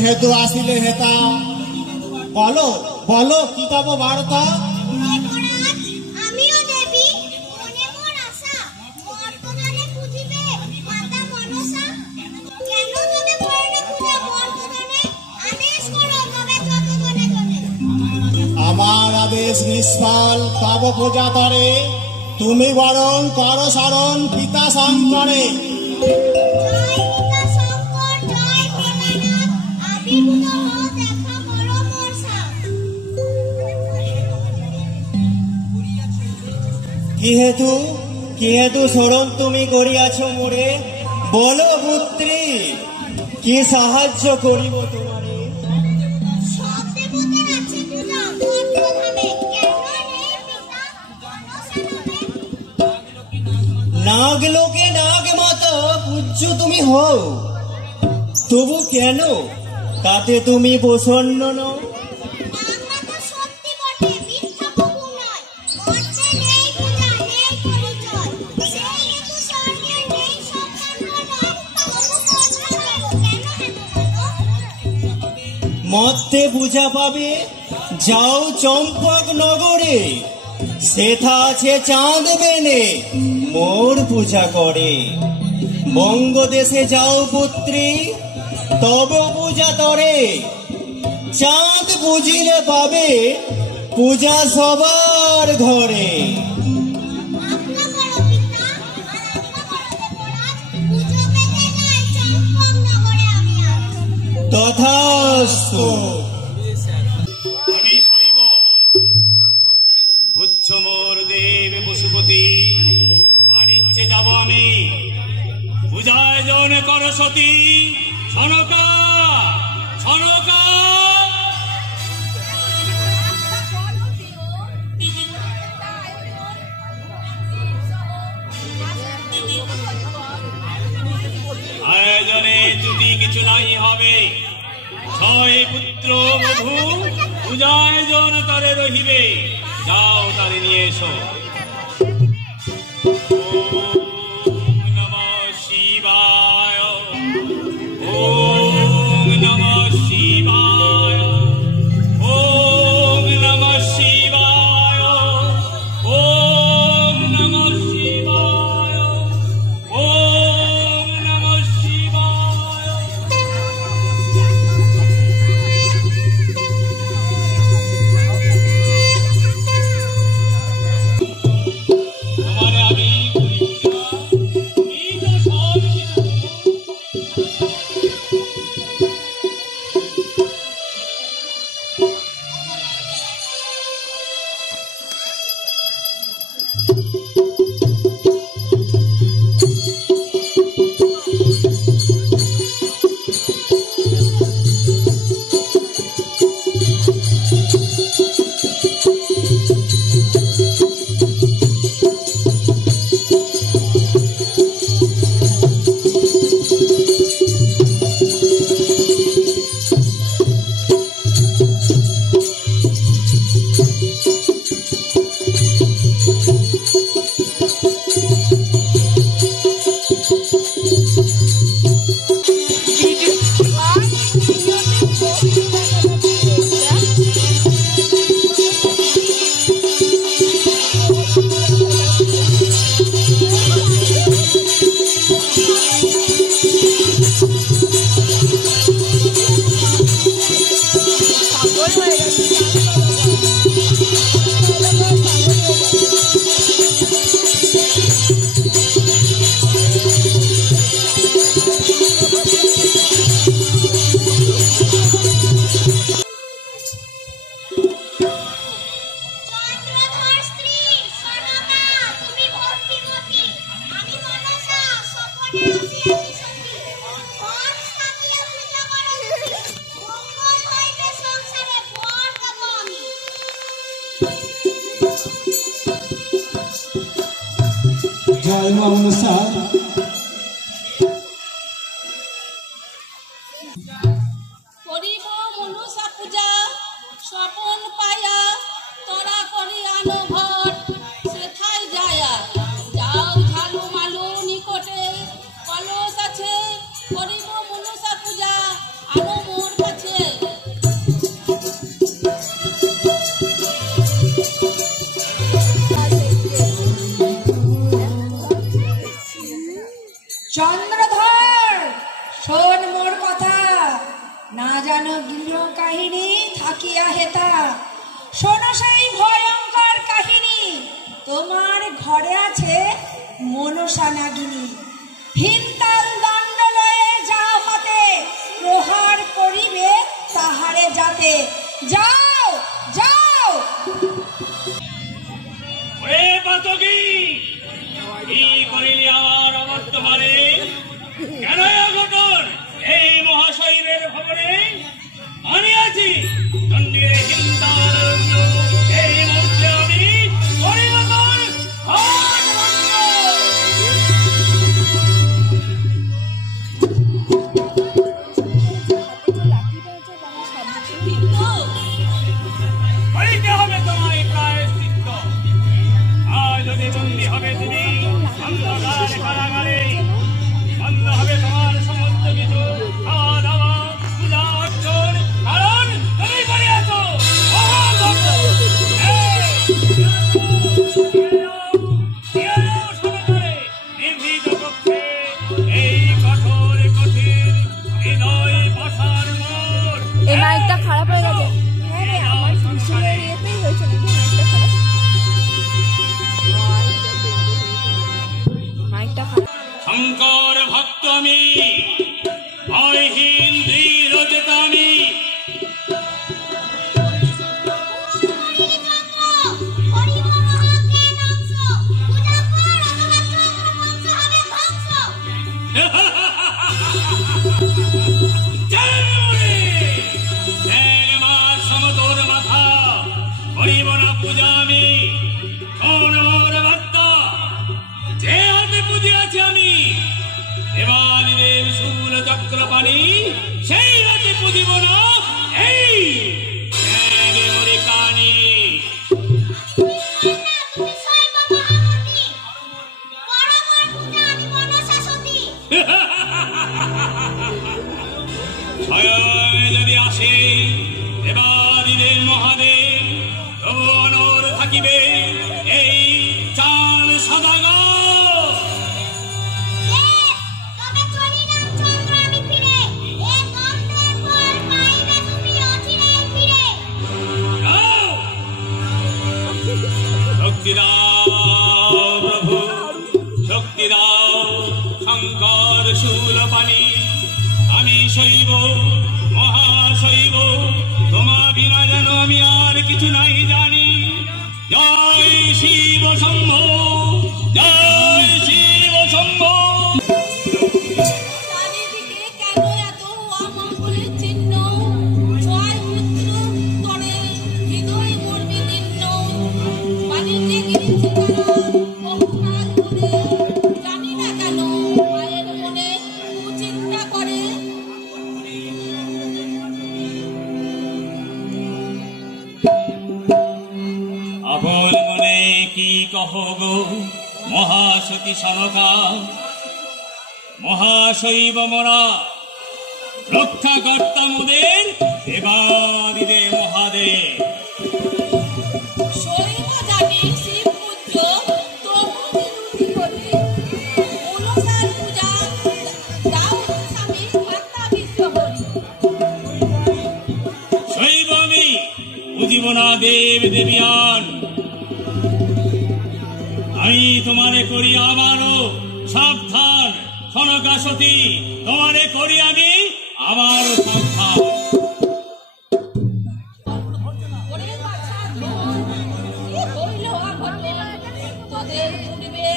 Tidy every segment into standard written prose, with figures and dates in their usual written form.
हेतु आसिले हेता बोलो बोलो किताब वार्ता आमिও দেবী মনে মোর আশা বর্তমানে খুঁজিবে মাতা মনসা কেন তুমি পরনে খুঁজে বর্তমানে আদেশ করো তবে যত জনে জনে আমার আদেশ নিষ্ফল তব পূজা করে তুমি বরং কর শরণ পিতা শঙ্করে কি হেতু শরণ তুমি করিয়াছ মোরে বলো পুত্রী কি সাহায্য করিব তোমারে নাগ লোকে নাগ মতো পূজ্য তুমি হও তবু কেন তাতে তুমি প্রসন্ন নও মতে পূজা পাবে যাও চম্পক নগরে সেথা আছে চাঁদ বেনে মোর পূজা করে বঙ্গদেশে যাও পুত্রী তব পূজা তরে চাঁদ বুঝিলে পাবে পূজা সবার ঘরে তথাস্তু। আমি শৈব উচ্চ মোর দেব পশুপতি, বাণিজ্যে যাব আমি, পূজায় জন কর সতী, সনকা সনকা। আয়োজনে ত্রুটি কিছু নাই হবে, ছয় পুত্র বধূ পূজায় জন তারে রহিবে, যাও তারে নিয়ে এসো। ওম নমঃ শিবায়, ওম নমঃ শিবায়, ওম নমঃ শিবায়, ওম নমঃ শিবায়, ওম নমঃ শিবায়। তোমারে আমি এই তো সব কিছু। চন্দ্রধর স্ত্রী সনকা, তুমি ভক্তিমতী, আমি মনসা স্বপনে আসিয়াছি সতী। ঘর স্থাপিয়া পূজা করো তুমি, মঙ্গল হইবে সংসারে, বর দেব আমি। জয় মা মনসা। করিব মনসা পূজা, স্বপন পায়া, তোরা করি আনো ঘর, সেথায় যায়া। যাও ঝালু মালু নিকটে, কলস আছে, করিব মনসা পূজা, আনো মোর কাছে। চন্দ্রধর, শোন মোর কথা, না জানো গৃহ কাহিনী থাকিয়া হেতা। শোনো সেই ভয়ঙ্কর কাহিনী, তোমার ঘরে আছে মনসা নাগিনী। হিনতাল দণ্ড লয়ে যাও হাতে, প্রহার করিবে তাহারে যাতে। যাও যাও। ওরে পাতকি, কি করিলি আমার অবর্তমানে? কেন অঘটন এই মহাশৈবের খবরে? আনিয়াছি দণ্ডের হিন্দার এই মুহূর্তে আমি করিব তোর হাত ভঙ্গ। করিতে হবে তোমায় প্রায়শ্চিত্ত। আজ যদি বন্দী হবে তুমি অন্ধকার কারাগারে, বন্ধ হবে তোমার সমস্ত কিছু, খাওয়া দাওয়া, পূজা অর্চন, কারণ তুমি করিয়াছ মহাভঙ্গ। নিভৃত কক্ষে এই কঠোর কঠিন হৃদয় পাষাণ মোর। এই মাইকটা খারাপ হয়ে গেছে। হ্যাঁ রে, আমার ভীষণের ইয়েতেই হয়েছে নাকি মাইকটা খারাপ। মাইকটা খারাপ। শঙ্কর ভক্ত আমি, ভয়হীন দৃঢ় চেতনা। সমতর মাথা করিব না পূজা আমি। শোন মোর বার্তা, যে হাতে পুজিয়াছি আমি দেবাদিদেব শূল চক্রপাণি, সেই হাতে পুজিব না এই কানি। যদি আসে দেবাদিদেব মহাদেব, তবু অনর থাকিবে এই চাল সদাগর। শক্তি দাও প্রভু, শক্তি দাও শঙ্কর শূলপাণি। আমি শৈব মহাশৈব, তোমা বিনা যেন আমি আর কিছু নাই জানি। জয় শিব শম্ভো, জয় শিব শম্ভো। চারিদিকে কেন এত অমঙ্গলের চিহ্ন? ছয় পুত্র তরে হৃদয় মোর বিদীর্ণ। বাণিজ্যে গিয়েছে তারা বহুকাল ধরে, জানি না কেন মায়ের মনে কুচিন্তা করে। আপন মনে কি কহ গো মহাসতী সনকা, মহাশৈব মোরা রক্ষা কর্তা মোদের দেবাদিদেব মহাদেব। শৈব জানি শিব পূজ্য, তবু বিরোধী করি। অনুসার পূজা দাও স্বামী মাতা বিশ্বহরি। শৈব আমি বুঝিব না দেব দেবিয়ান, আমি তোমারে করি আমারও সাবধান। সনকা সতী তোমারে করি আমি আমারও সাবধান। ওরে বাছা ধন, কি হইল অঘটন? তোদের পূর্বে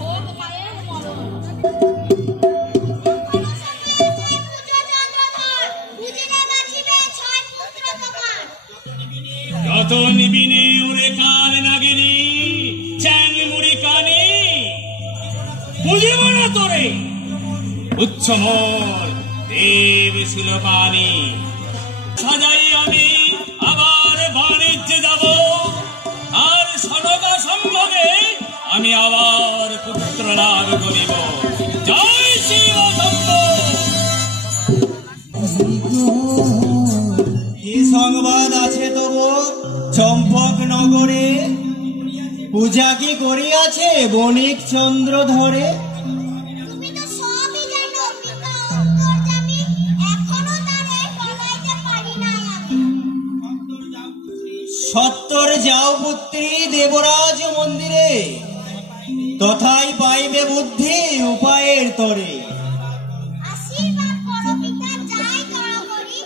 হোক মায়ের মরণ। যত নিবিনে উড়ে কান নাগিনী, চ্যাং মুড়ি কানি, বুঝিব না তোরে উচ্চ মোর দেব শিলপানি। সাজাই আমি আবার বাণিজ্যে যাব, আর সনকা সম্ভবে আমি আবার পুত্র লাভ করিব। জয় শিব শম্ভো। কি সংবাদ আছে তবু চম্পক নগরে? পূজা কি করিয়াছে বণিক চন্দ্র ধরে? তুমি তো সবই জানো পিতা অন্তর্যামী, এখনো তারে বলাইতে পারি নাই আমি। সত্তর যাও পুত্রী দেবরাজ মন্দিরে, তথাই পাইবে বুদ্ধি উপায়ের তরে। আশীর্বাদ করো পিতা, যাই দয়া করি।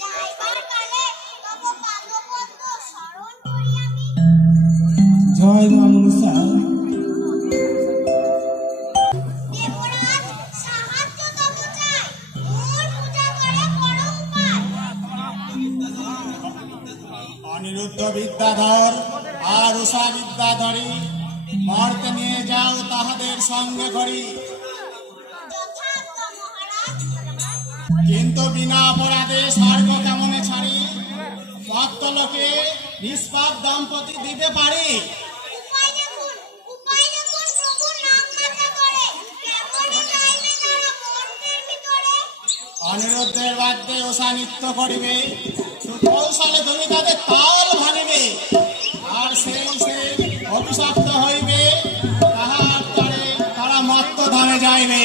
যাইবার কালে তব পাদপদ্ম শরণ করি আমি। জয় মা মনসা। দেবরাজ সাহায্য তব চাই, মোর পূজা করে করো উপায়। অনিরুদ্ধ বিদ্যাধর আর উষা বিদ্যাধরী মর্তে নিয়ে যাও তাহাদের সঙ্গে করি। যথার্থ মহারাজ। কিন্তু বিনা অপরাধে স্বর্গ কেমনে ছাড়ি? ভক্ত লোকে নিষ্পাপ দম্পতি দিতে পারি। উপায় দেখুন, প্রভুর নাম মাথা করে। কেমনে যাইবে তারা মর্তের ভিতরে? অনিরুদ্ধের বাদ্যে উষা নৃত্য করিবে, সুকৌশলে তুমি তাদের তাল ভাঙিবে, আর সেই অভিশপ্ত হইবে, তাহার তরে তারা মত্ত ধামে যাইবে।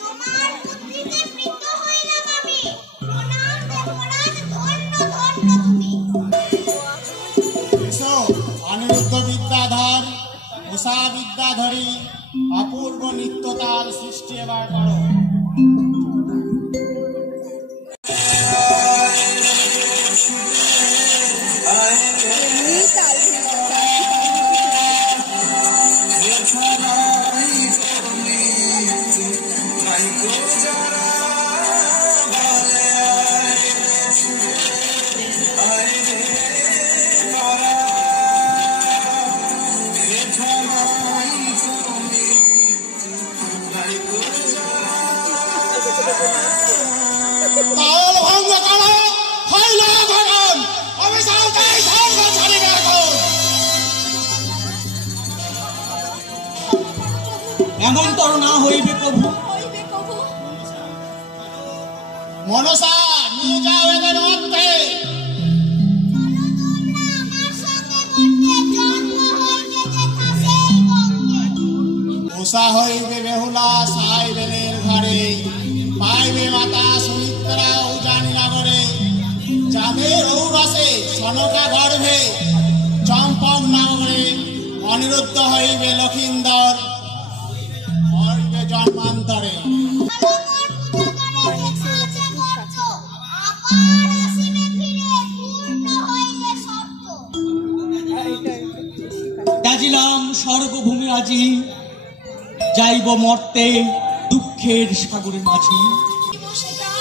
তোমার বুদ্ধিতে প্রীত হইলাম আমি। প্রণাম দেবরাজ, ধন্য ধন্য তুমি। এসো অনিরুদ্ধ বিদ্যাধর উষা বিদ্যাধরী অপূর্ব নৃত্য তাল সৃষ্টি এবার করো। Go, তাল ভঙ্গ করো, হইল গগন, অভিশাপেই স্বর্গ ছাড়িবে এখন। এমন তর না হইবে প্রভু। হইবে কবু। মনসা নিয়ে যাও এদের মধ্যে। চলো তোমরা আমার সঙ্গে করতে, জন্ম হইবে যেথা সেই বঙ্গে। উষা হইবে বেহুলা সাইবেনের ঘরে, পাইবে মাতা সুমিত্রা উজানি নগরে। যাদের ঔরসে সনকা গর্ভে, চম্পক নগরে অনিরুদ্ধ হইবে লক্ষিন্দর, হইবে জন্মান্তরে। আলোমর পূজা করে যেথা যে করছ, আবার আসিবে ফিরে, পূর্ণ হইলে সত্য। ডাজিলাম সর্বভূমি আজি, যাইব মর্তে দুঃখের সাগরে মাঝি। সেটা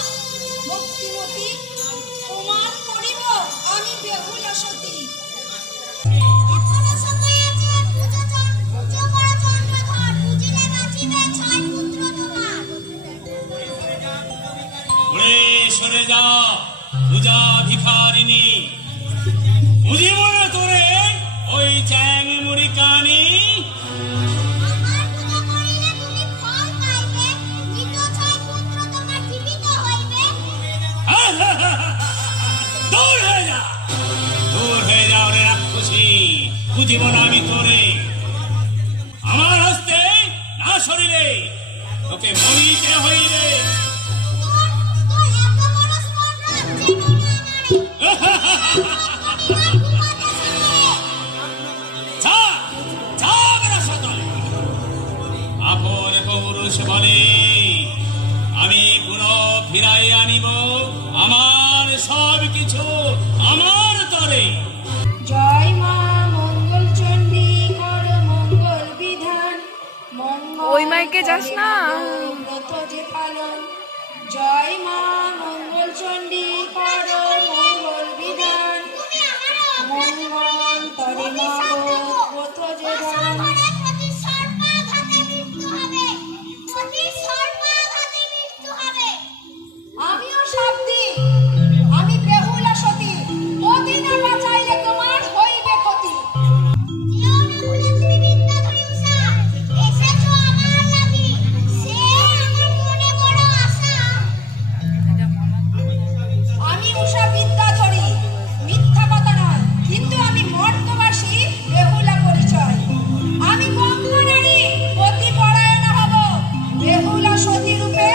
ভক্তিমতী তোমার করিব আমি বেহুলা সতী। এখনো সময় আছে, পুজো করো চন্দ্রধর, পুজিলে বাঁচিবে 6 পুত্র তোমার। ওরে সরে যা পূজা ভিখারিণী, বুঝিব না তোরে ওই চ্যাং মুড়ি কানি। আমার পূজা করিলে তুমি ফল পাইবে, মৃত 6 পুত্র তোমার জীবিত হইবে। দূর হয়ে যা, দূর হয়ে যা ওরে রাক্ষসী, বুঝিব না আমি তোরে। আমার হস্তে না সরিলে তোকে মরিতে হইবে। তোর এত বড় স্পর্ধা, চেনো না আমারে। আপন পৌরুষ বলে আমি পুনঃ ফিরাই আনিব আমার সব কিছু আমার তরে। জয় মা মঙ্গল চণ্ডী কর মঙ্গল বিধান, মঙ্গল ওই মাইকে যাস না। ব্রত যে পালন। জয় মা মঙ্গল চণ্ডী কর মঙ্গল বিধান, মঙ্গল তরে মা ব্রত যে ধান। প্রতি সর্বাঘাতে মৃত্যু হবে, প্রতি সর্বাঘাতে মৃত্যু হবে। আমিও সাবধি, আমি বেহুলা সতী, যদি না বাঁচাইলে তোমার হইবে ক্ষতি। যেও না ভুলে তুমি বিদ্যাধরী উষা, এসেছো আমার লাগি, সে আমার মনে বড় আশা। আমি উষা বিদ্যাধরী, মিথ্যা কথা নয়, কিন্তু আমি মর্তবাসী বেহুলা পরিচয়। আমি গঙ্গা নারী, অতি পরায়ণা হব, বেহুলা সতী রূপে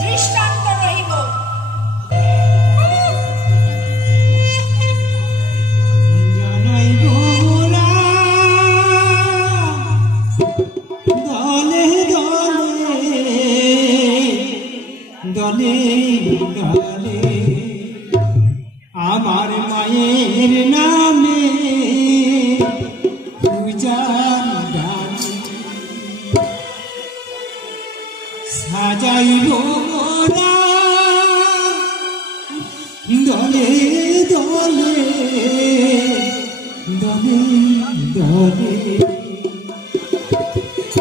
দৃষ্টান্ত রহিব। জানাইব মোরা দলে দলে, দলে দলে আমার মায়ের নামে পূজার ডালি। সাজাইব মোরা দলে দলে, দলে দলে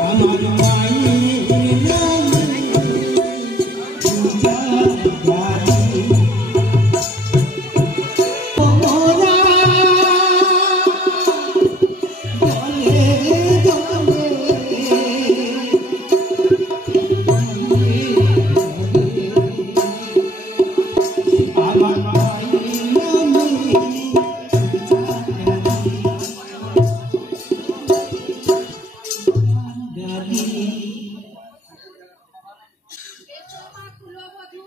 আমার মায়ের নামে পূজার ডালি। মোরা দলে দলে, আমার মায়ের নামে ডালি। বেচো মা কুলবধূ,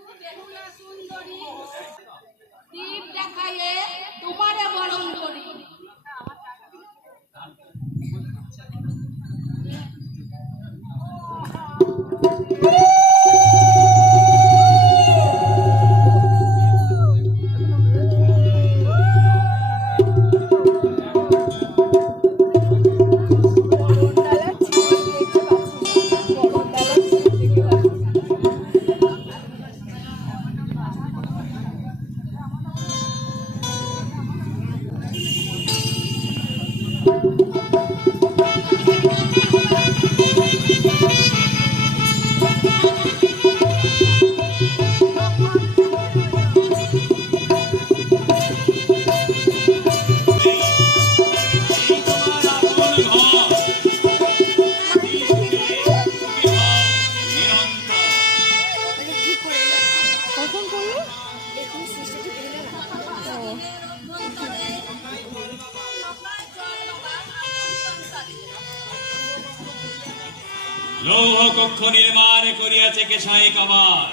লৌহ কক্ষ নির্মাণ করিয়াছে কেশাই কামার,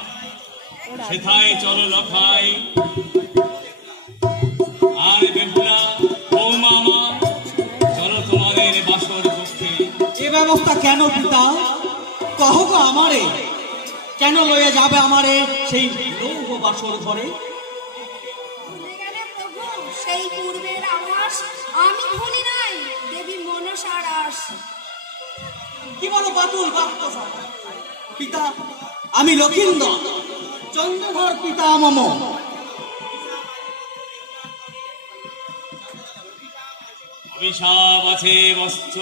সেথায় চলো লখাই। আর বেহুলা বৌমা আমার, চলো তোমাদের বাসর কক্ষে। এ ব্যবস্থা কেন পিতা, কহ তো আমারে, কেন লইয়া যাবে আমারে সেই লৌহ বাসর ঘরে? ভুলে গেলে প্রভু সেই পূর্বের আভাস, আমি ভুলি নাই দেবী মনসার আস। কি বলো বাতুল বাক্য পিতা, আমি লক্ষিন্দর চন্দ্রধর পিতা মম। অভিশাপ আছে বস্ত্র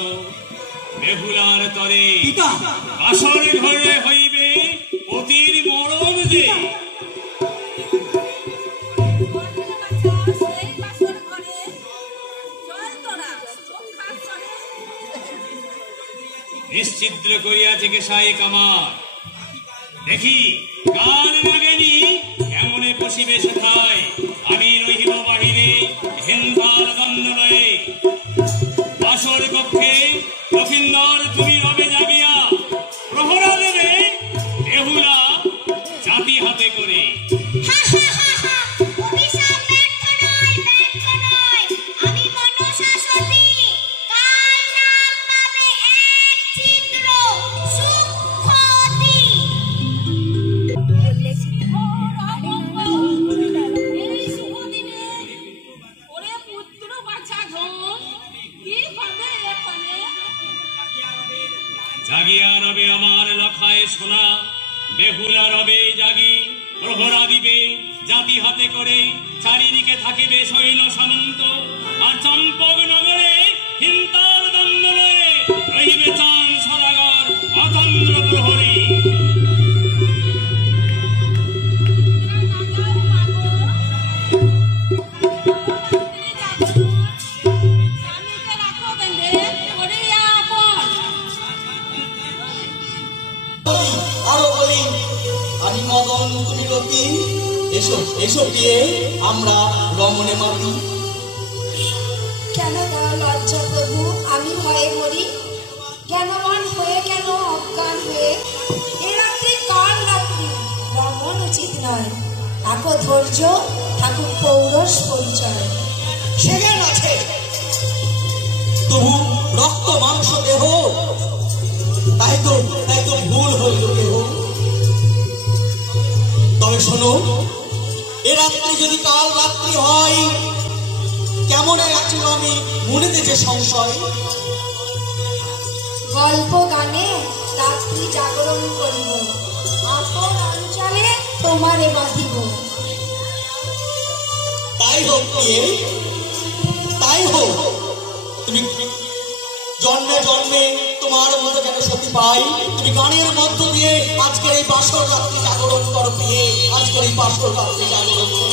বেহুলার তরে, পিতা বাসর ঘরে হইবে অতির মরণ যে। সেই বাসর ঘরে চল তোরা চোখার চলে। নিশ্চিদ্র করিয়াছে কেশাই কামার, দেখি কাল লাগেনি এমনে বসিবে সেথায়। আমি রহিব বাহিরে হিন্দার দণ্ড লয়ে, বাসর কক্ষে লক্ষিন্দর তুমি রবে জাগিয়া। প্রহরা দেবে বেহুলা জাতি হাতে করে। অভিশাপ ব্যর্থ নয়, ব্যর্থ নয়। আমি মনসা সতী, কাল নাম পাবে এক ছিদ্র সূক্ষ্ম অতি। এই শুভ দিনে ওরে পুত্র বাছা ধন কি হবে এখানে? জাগিয়া রবে আমার লখায় সোনা, বেহুলা রবে জাগি। প্রহরা দিবে জাতি হাতে করে, চারিদিকে থাকিবে সৈন্য সামন্ত। আর চম্পক নগরে হিন্তার দণ্ড লয়ে রহিবে চান সদাগর অতন্দ্র প্রহরী। স্বামীকে রাখো বেঁধে ওরে আপন। আরো বলি, আমি মদন তুমি রতি, এসো এসো বিয়ে আমরা রমণে মাতি। কেন দাও লজ্জা প্রভু, আমি ভয়ে মরি। জ্ঞানবান হয়ে কেন অজ্ঞান হয়ে? এ রাত্রি কাল রাত্রি রমণ উচিত নয়। থাকো ধৈর্য, থাকুক পৌরষ পরিচয়। সেখান আছে তবু রক্ত মাংস দেহ, তাই তো ভুল হইল দেহ। তবে শোনো, এ রাত্রি যদি কাল রাত্রি হয়, কেমন আছো আমি মনেতে যে সংশয়। গল্প গানে রাত্রি জাগরণ করিব, আপন অঞ্চলে তোমারে বাঁধিব। তাই হোক বিয়ে, তাই হোক। তুমি জন্মে জন্মে তোমার মতো যেন সতী পাই, তুমি গানের মধ্য দিয়ে আজকের এই বাসর রাত্রি জাগরণ করো বিয়ে, আজকের এই বাসর রাত্রি জাগরণ করো।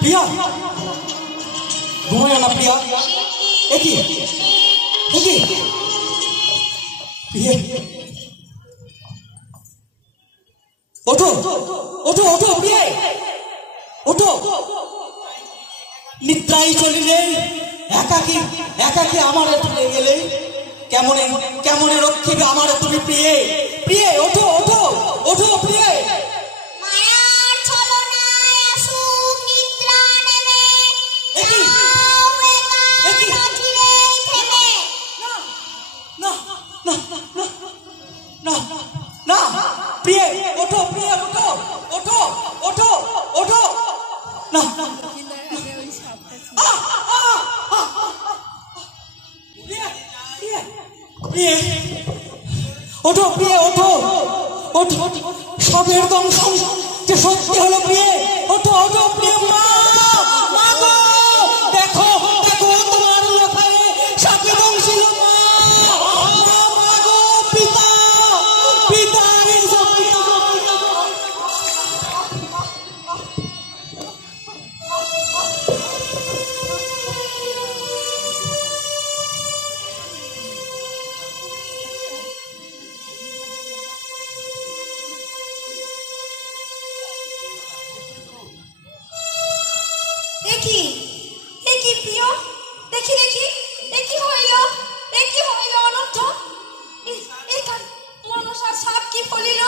প্রিয়া, ঘুমায় না প্রিয়া, একি একি প্রিয়া, ওঠো ওঠো ওঠো প্রিয়া, ওঠো। নিদ্রাই চলিলে একাকি একাকি আমারে ভুলে গেলে, কেমনে কেমনে রক্ষিবে আমারে তুমি প্রিয়ে, প্রিয়ে ওঠো ওঠো ওঠো প্রিয়ে। কিন্তু আগে ওই সাপটা ছিল। প্রিয়ে ওঠো, প্রিয়ে ওঠো, ওঠো, সবের দংশ যে সত্যি হলো প্রিয়ে, ওঠো ওঠো প্রিয়ে। মা মা গো, দেখো দেখো তোমার মাথায় সাপে দংশিল। মা মা গো, পিতা পিতা একই প্রিয়, দেখি দেখি একই হইল অনর্থ। এখান মনসা সাপ কি ফলিল,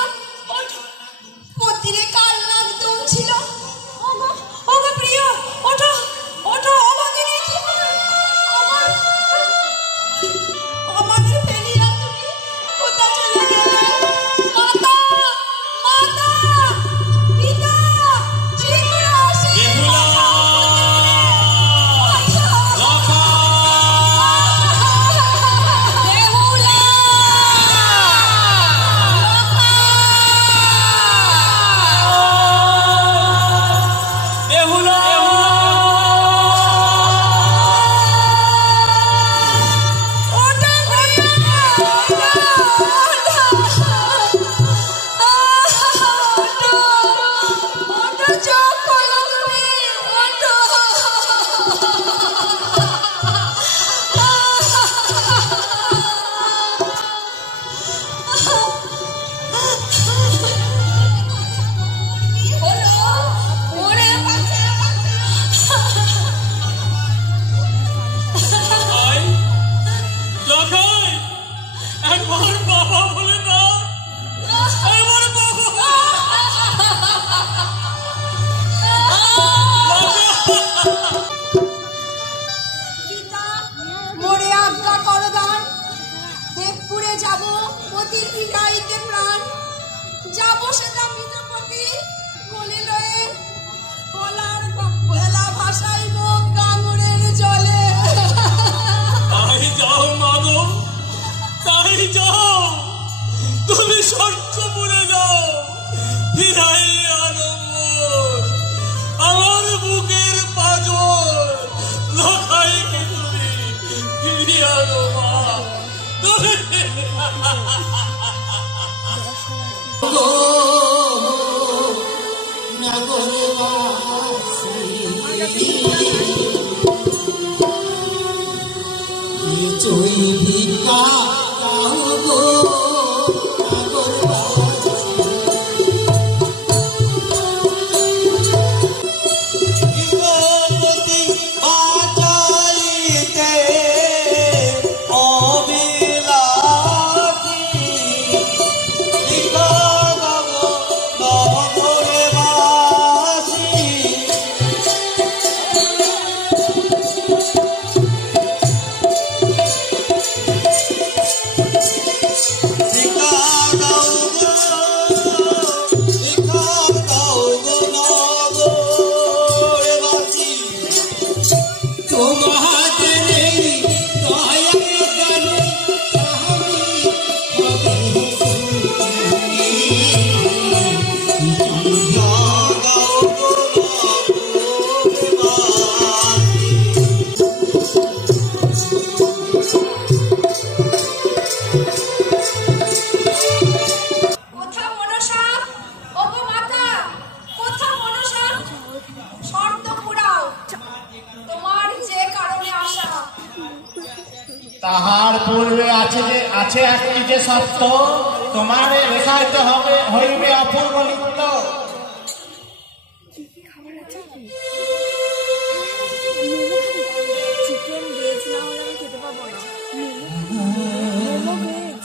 মন্দিরে কাল নাগ দুম ছিল। ওগো প্রিয়, ওঠো ওঠো, অবাগিনী কি আমাদের ফেলিয়া তুমি কোথা চলে গেলে? মাতা মাতা পিতা শীঘ্র শীঘ্র তাহার পূর্বে আছে একটি যে সত্য, তোমারে রেখাইতে হবে হইবে অপূর্ব নৃত্য। চিকেন ভেজ না হলে আমি খেতে পাবো না। মোমো ভেজ,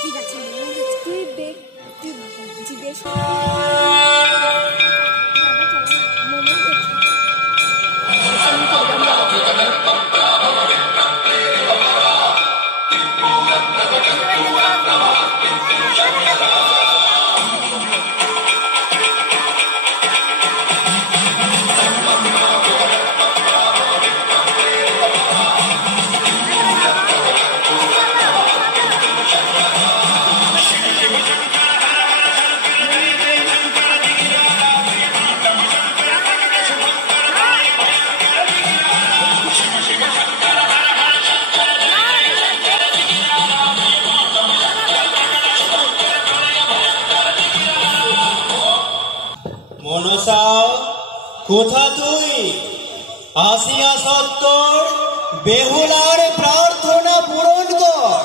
ঠিক আছে মোমো ভেজ। তুই জিজ্ঞেস মোমো ভেজ। কোথা তুই? আসিয়া সত্তর বেহুলার প্রার্থনা পূরণ কর।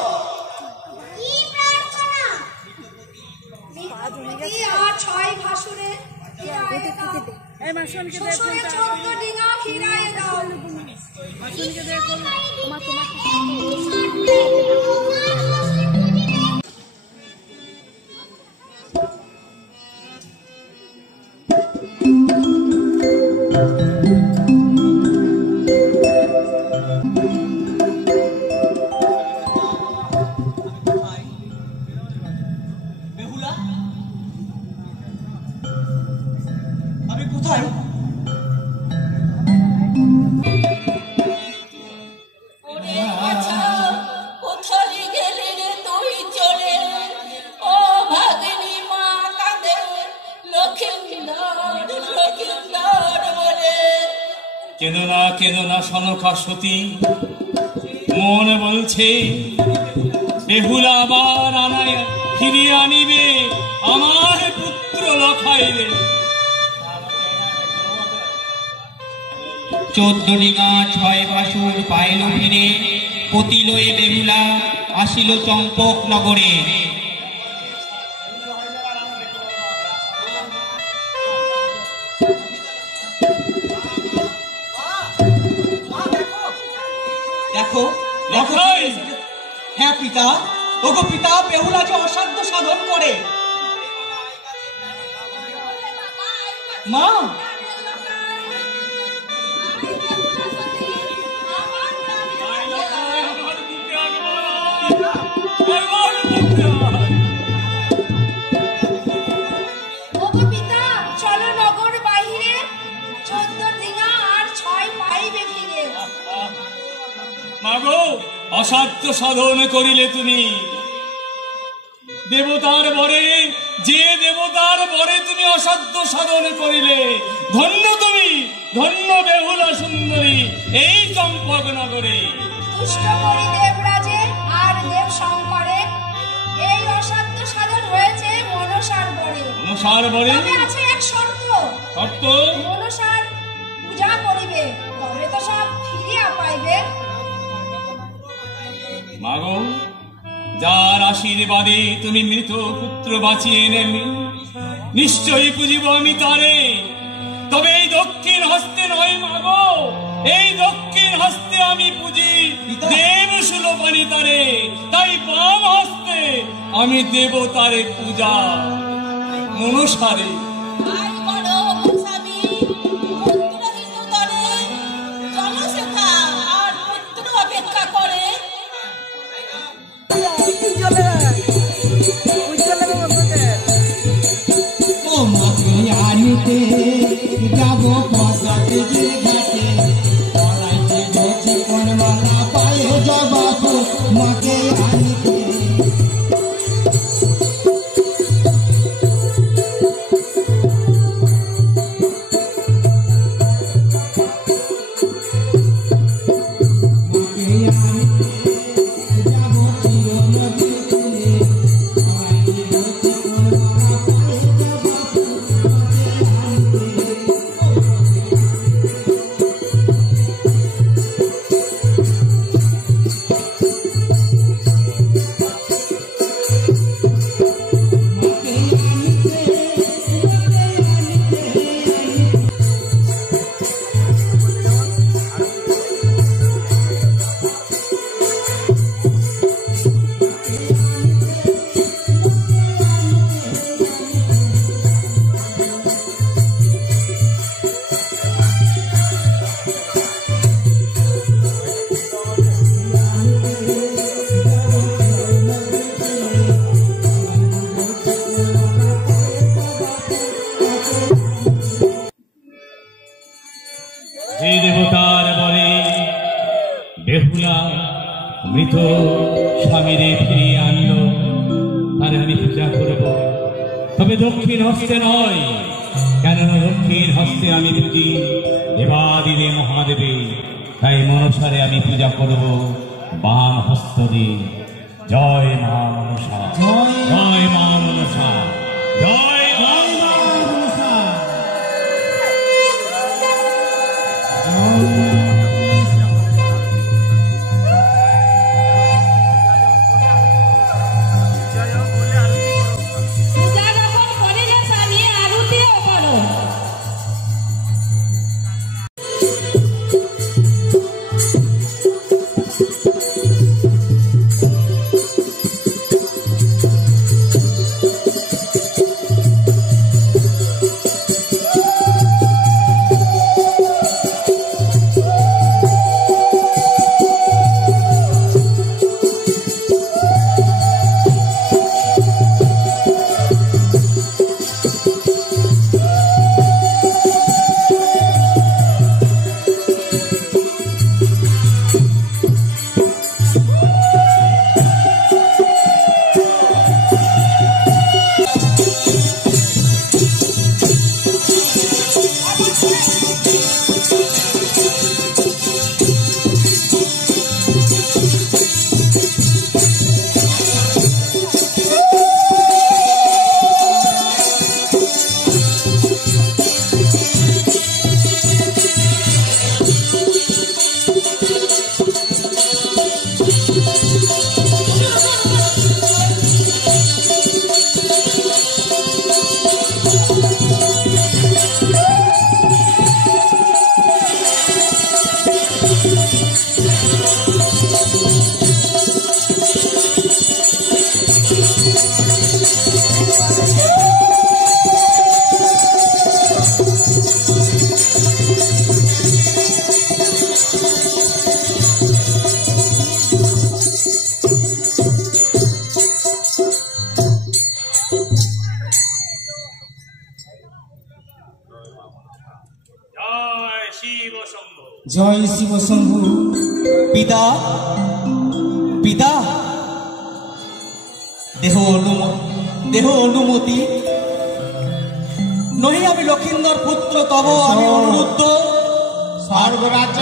কি প্রার্থনা? এই আর 6 ভাসুরে ফিরায়ে দাও। এই মাসনকে দে শ্বশুরে 14 ডিঙা ফিরায়ে দাও। মাসনকে দে তোমার বেহুলা, আমি কোথায়? ওরে বাছা, কোথায় গেলে রে তুই চলে? ও ভাগিনী মা কাঁদে, লক্ষিন্দর বলে। কেন না সনকা সতী, মন বলছে বেহুলা আবার আনায় ফিরিয়ে আনিবে আমার পুত্র লখাইলে। 14 ডিঙা 6 বাসুর পাইল ফিরে, পতি লয়ে বেহুলা আসিল চম্পক নগরে। দেখো দেখো। হ্যাঁ পিতা, ওগো পিতা, বেহুলা যে অসাধ্য সাধন করে। মা, ওগো পিতা, চলো নগর বাহিরে, 14 ডিঙা আর 6 পাইবে ফিরে। মাগো, অসাধ্য সাধন করিলে তুমি দেবতার বরে, যে দেবতার বরে তুমি অসাধ্য সাধন করিলে, ধন্য তুমি, ধন্য বেহুলা সুন্দরী এই চম্পক নগরে। দুষ্ট করি দেবরাজে আর দেব শঙ্করে, এই অসাধ্য সাধন হয়েছে মনসার বরে। মনসার বরে তবে আছে এক শর্ত, শর্ত? মনসার পূজা করিবে, তবে তো সব ফিরিয়া পাইবে। মাগো, যার আশীর্বাদে তুমি মৃত পুত্র বাঁচিয়ে নেবে, নিশ্চয়ই পুজিব আমি তারে। তবে এই দক্ষিণ হস্তে নয় মাগো, এই দক্ষিণ হস্তে আমি পুজি দেব সুলোপানি তারে, তাই বাম হস্তে আমি দেব তারে পূজা মনসারে। আই বড় গোস্বামী, পুত্রহীন তরে জনশেখা আর পুত্র অপেক্ষা করে। ও মাকে আনিতে যাব পদাতে যে ঘাটে, পড়াইতে গেছে কোন মালা পায়ে যাবাক মাকে আনিতে। যে দেবতার বলে বেহুলা মৃত স্বামীরে ফিরিয়ে আনলো, তারে আমি পূজা করব, তবে দক্ষিণ হস্তে নয়। কেননা দক্ষিণ হস্তে আমি পুজি দেবাদিদেব মহাদেবে, তাই মনসারে আমি পূজা করব বাম হস্ত দিয়ে। জয় মা মনসা, জয় মা মনসা, জয় মা মনসা। জয় শিব শম্ভু। পিতা পিতা দেহ অনুমতি নহি আমি লক্ষিন্দর পুত্র তব আমি অনুরুদ্ধ স্বর্গরাজ্য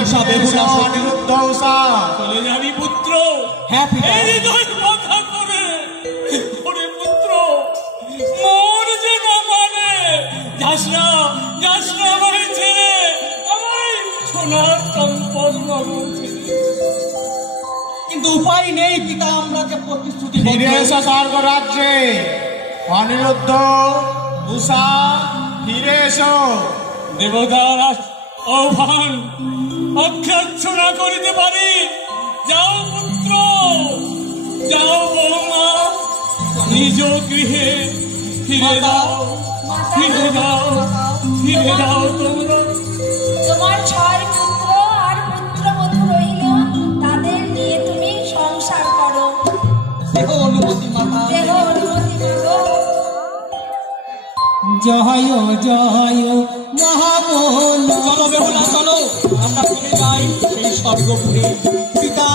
অনিরুদ্ধ উষা চলে যাবি পুত্র। হ্যাঁ পিতা। এই হৃদয় কথা করে ওরে পুত্র মোর যে না মানে যাস না আমায় ছেড়ে, আমায় সোনার সম্পদ নগর ছেড়ে। কিন্তু উপায় নেই পিতা, আমরা যে প্রতিশ্রুতি ফিরে এসো স্বর্গরাজ্যে। অনিরুদ্ধ উষা ফিরে এসো। দেবতার আহ্বান অগ্রাহ্য না করিতে পারি। যাও পুত্র, যাও বৌমা, নিজ গৃহে ফিরে যাও, ফিরে যাও, ফিরে যাও তোমরা। তোমার 6 পুত্র আর পুত্রবধূ রইল, তাদের নিয়ে তুমি সংসার করো। দেহ অনুমতি মাতা। দেহ অনুমতি মাগো। জয় জয় মহামোহন। চলো বেহুলা চলো, আমরা ফিরে যাই সেই স্বর্গপুরে। পিতা